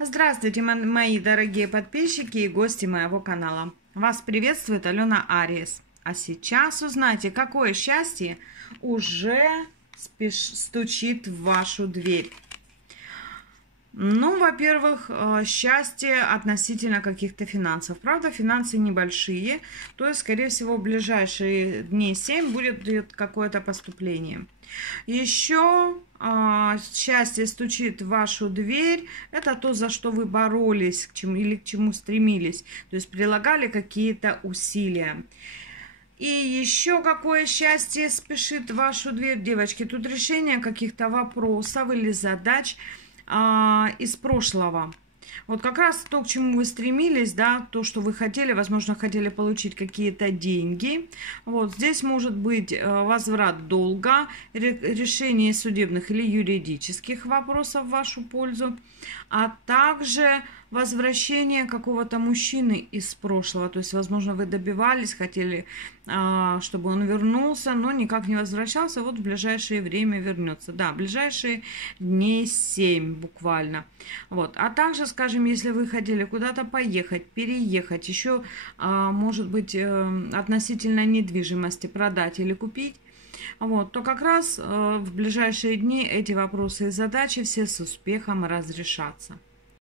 Здравствуйте, мои дорогие подписчики и гости моего канала. Вас приветствует Алена Ариес. А сейчас узнайте, какое счастье уже стучит в вашу дверь. Ну, во-первых, счастье относительно каких-то финансов. Правда, финансы небольшие, то есть, скорее всего, в ближайшие дней 7 будет какое-то поступление. Еще счастье стучит в вашу дверь. Это то, за что вы боролись, к чему, или к чему стремились. То есть, прилагали какие-то усилия. И еще какое счастье спешит в вашу дверь, девочки. Тут решение каких-то вопросов или задач из прошлого. Вот как раз то, к чему вы стремились, да, то, что вы хотели, возможно, хотели получить какие-то деньги. Вот здесь может быть возврат долга, решение судебных или юридических вопросов в вашу пользу, а также возвращение какого-то мужчины из прошлого. То есть, возможно, вы добивались, хотели, чтобы он вернулся, но никак не возвращался. Вот в ближайшее время вернется. Да, в ближайшие дней 7 буквально. Вот. А также, скажем, если вы хотели куда-то поехать, переехать, еще, может быть, относительно недвижимости продать или купить, вот, то как раз в ближайшие дни эти вопросы и задачи все с успехом разрешатся.